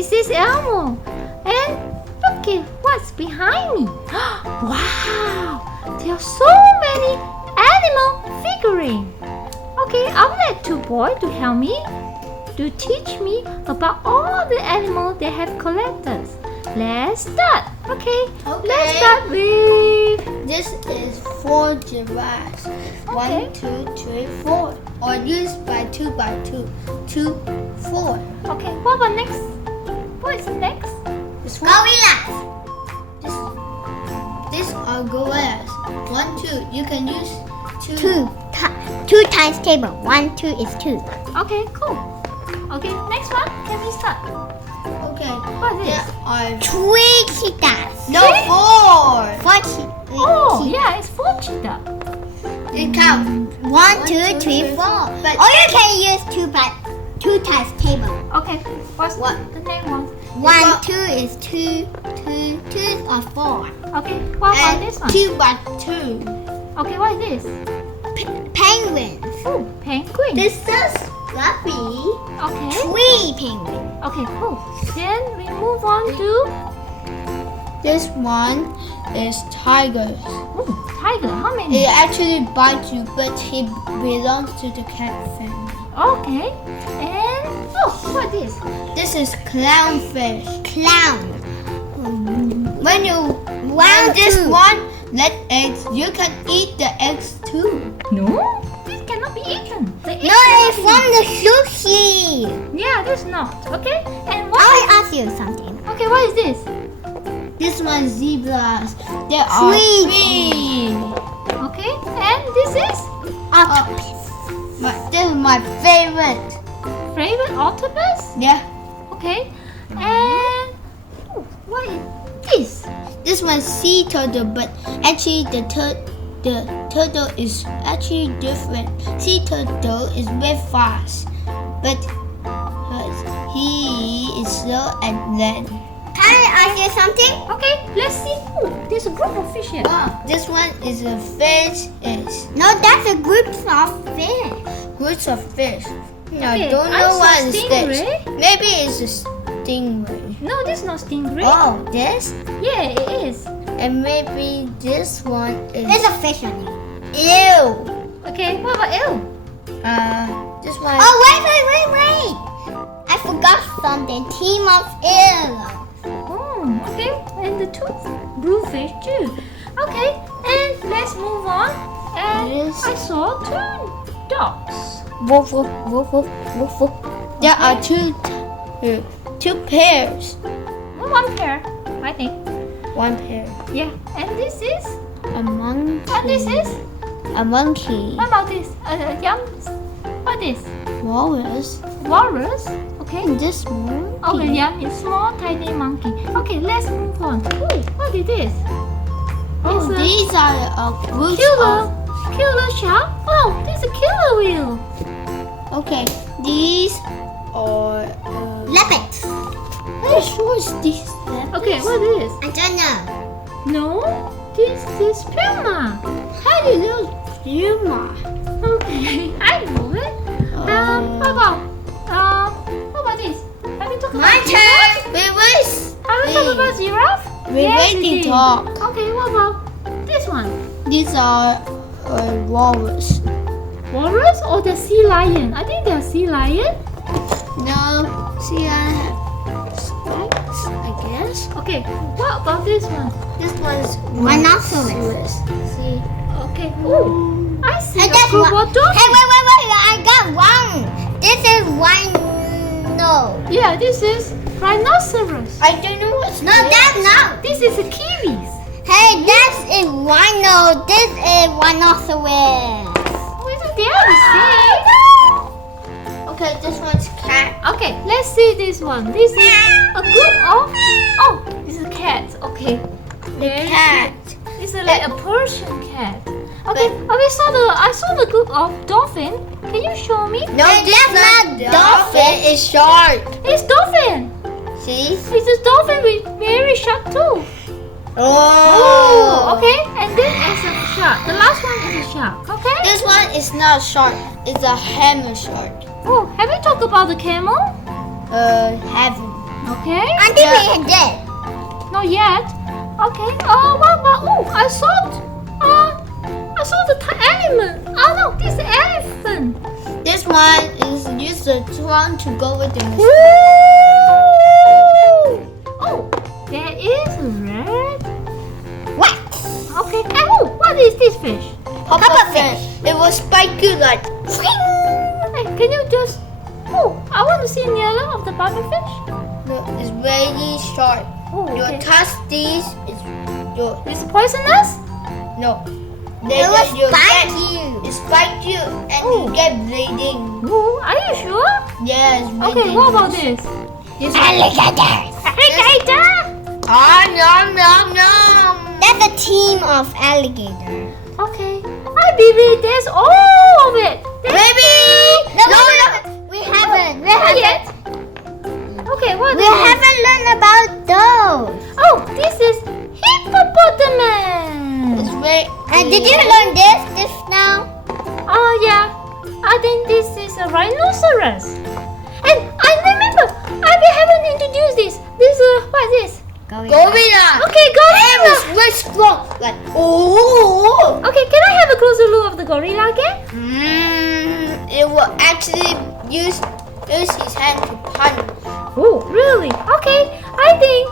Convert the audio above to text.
This is Elmo. And look at what's behind me. Wow! There are so many animal figurines. Okay, I'll let two boys to help me to teach me about all the animals they have collected. Let's start. Okay. Let's start with... This is 4 giraffes. Okay. 1, 2, 3, 4. Or used by 2 by 2. 2, 4. Okay, what about next? What is next? This one. Gorillas. These are gorillas. 1, 2. You can use 2. 2 times table. 1, 2 is 2. Okay, cool. Okay, next one. Can we start? Okay. What is There this? are 3 cheetahs. no 4. 4 cheetahs. Oh, yeah, it's 4 cheetah. It counts. 1, 2, 3, 4. But Or you can use 2 times table. Okay, what's What? the next one? 1, 2 is 2. 2 or 4. Okay, what about And this one? 2 by 2. Okay, what is this? Penguins. Oh, penguin. This is fluffy. Okay. 3 penguins. Okay, cool. Then we move on to This one is tigers. tiger. How many? It actually bites you, but he belongs to the cat family. Okay. And what is this? This is clownfish. Clown. When you One, this two. one let eggs, you can eat the eggs too. No, this cannot be eaten. The egg No, cannot it's be from the sushi. eaten. Yeah, this not. Okay. And what? I'll ask you something. Okay, what is this? This one zebras. There are 3. Okay. And this is Octopus. But this is my favorite. favorite octopus. Yeah. Okay. And what is this? This one's sea turtle, but actually the turtle is actually different. Sea turtle is very fast, but he is slow at land. Can I ask you something? Okay, let's see. Oh, there's a group of fish here. This one is a fish. No, that's a group of fish. Groups of fish. No, Okay, I don't I know saw what is this. stingray. Maybe it's a stingray. No, this is not stingray. Oh, this? Yeah, it is. And maybe this one is. There's a fish on it. Ew. Okay, what about L? This one. Oh, wait. I forgot something. Team of eels. Oh, okay. And the two blue fish too. Okay, and let's move on. And Yes. I saw 2 dogs. Woof, woof, woof, woof, woof, woof. There are two pairs. 1 pair, I think. 1 pair. Yeah. And this is? A monkey. And this is? A monkey. What about this? What is? Walrus. Walrus. Okay. And this one. Okay, yeah, it's small, tiny monkey. Okay, let's move on. Ooh, what is this? Oh, It's a these are groups killer shark. Oh, this is a killer whale. Okay, these are. Leopards. I'm sure it's these. Okay, what is? I don't know. No, this is puma. How do you know Puma? Okay, I know it. What about this? Have we talked My about turn. giraffe? Have we talked about giraffe? We're Yes, waiting we did. talk. Okay, what about this one? These are walrus. Walrus or the sea lion? I think they're sea lion. No, see, I have spikes, I guess. Okay, what about this one? This one's Rhinoceros. See, Okay, ooh, I see Hey, a that's group one. of dogs. Hey, wait. I got one. This is rhino. Yeah, this is rhinoceros. I don't know what's No, that's not. This is a kiwis. Hey, that's a rhino. This is rhinoceros. Oh, isn't they the same? Okay, this one's cat. Okay, let's see this one. This is a group of... Oh, this is a cat. Okay. Very Cat. cute. It's like a Persian cat. Okay, I saw the group of dolphin. Can you show me? No, Hey, this that's not not dolphin. It's shark. It's dolphin. See? It's a dolphin with very sharp tooth. Oh. Okay, and then it's a shark. The last one is a shark. Okay. This one is not shark. It's a hammer shark. Oh, have you talked about the camel? Haven't. Okay. Until we did. Not yet. Okay. Oh, wow. Oh, I saw the animal. Oh no, this elephant. This one is just a trying to go with the machine. Oh, there is red. What? Okay. And oh, what is this fish? Pufferfish. It was spiky like. Hey, can you just? Oh, I want to see nearer of the pufferfish. No, it's very sharp. Oh, Your okay. touch this is your It's poisonous. no. It will spike It you. spike you and Oh. you get bleeding. Oh, are you sure? Yes, Okay. What about this? This Alligators. Alligator. Ah, nom nom nom. That's a team of alligator. Okay. I believe there's all of it. Baby! No, we haven't. We Not haven't. yet. Okay. What We is it? haven't learned about those. Oh, this is hippopotamus. It's very. And did you learn this now? Oh yeah, I think this is a rhinoceros. And I remember, we haven't introduced this. This what is this? Gorilla. Okay, It gorilla. was very strong. Like oh. Okay, can I have a closer look of the gorilla again? It will actually use his hand to punch. Oh, really? Okay, I think